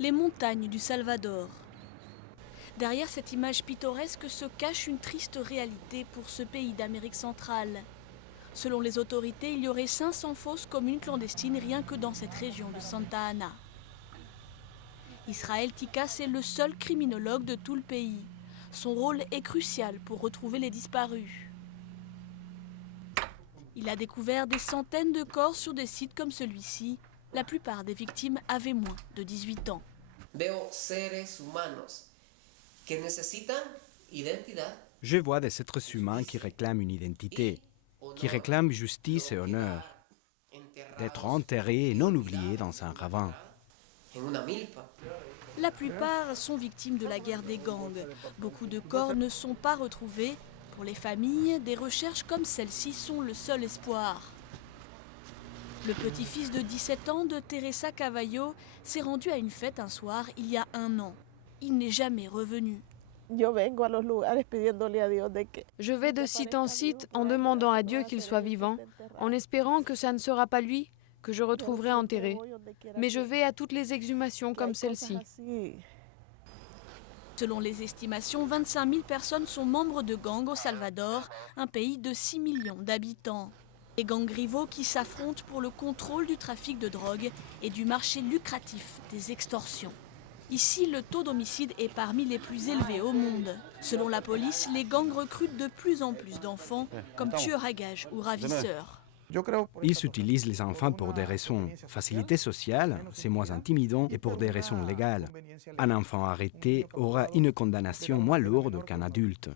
Les montagnes du Salvador. Derrière cette image pittoresque se cache une triste réalité pour ce pays d'Amérique centrale. Selon les autorités, il y aurait 500 fosses communes clandestines rien que dans cette région de Santa Ana. Israel Tikas est le seul criminologue de tout le pays. Son rôle est crucial pour retrouver les disparus. Il a découvert des centaines de corps sur des sites comme celui-ci. La plupart des victimes avaient moins de 18 ans. Je vois des êtres humains qui réclament une identité, qui réclament justice et honneur, d'être enterrés et non oubliés dans un ravin. La plupart sont victimes de la guerre des gangs. Beaucoup de corps ne sont pas retrouvés. Pour les familles, des recherches comme celle-ci sont le seul espoir. Le petit-fils de 17 ans de Teresa Cavallo s'est rendu à une fête un soir il y a 1 an. Il n'est jamais revenu. Je vais de site en site en demandant à Dieu qu'il soit vivant, en espérant que ça ne sera pas lui que je retrouverai enterré. Mais je vais à toutes les exhumations comme celle-ci. Selon les estimations, 25 000 personnes sont membres de gangs au Salvador, un pays de 6 millions d'habitants. Des gangs rivaux qui s'affrontent pour le contrôle du trafic de drogue et du marché lucratif des extorsions. Ici, le taux d'homicide est parmi les plus élevés au monde. Selon la police, les gangs recrutent de plus en plus d'enfants comme tueurs à gages ou ravisseurs. Ils utilisent les enfants pour des raisons facilité sociale, c'est moins intimidant, et pour des raisons légales. Un enfant arrêté aura une condamnation moins lourde qu'un adulte.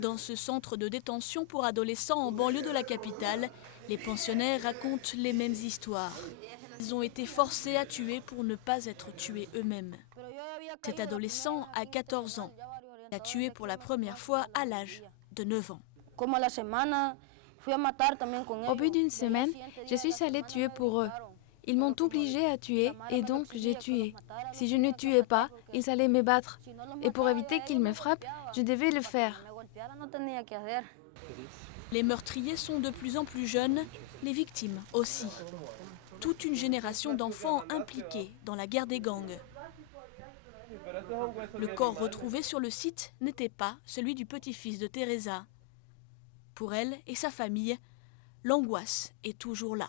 Dans ce centre de détention pour adolescents en banlieue de la capitale, les pensionnaires racontent les mêmes histoires. Ils ont été forcés à tuer pour ne pas être tués eux-mêmes. Cet adolescent a 14 ans. Il a tué pour la première fois à l'âge de 9 ans. Au bout d'une semaine, je suis allée tuer pour eux. Ils m'ont obligée à tuer et donc j'ai tué. Si je ne tuais pas, ils allaient me battre. Et pour éviter qu'ils me frappent, je devais le faire. Les meurtriers sont de plus en plus jeunes, les victimes aussi. Toute une génération d'enfants impliqués dans la guerre des gangs. Le corps retrouvé sur le site n'était pas celui du petit-fils de Teresa. Pour elle et sa famille, l'angoisse est toujours là.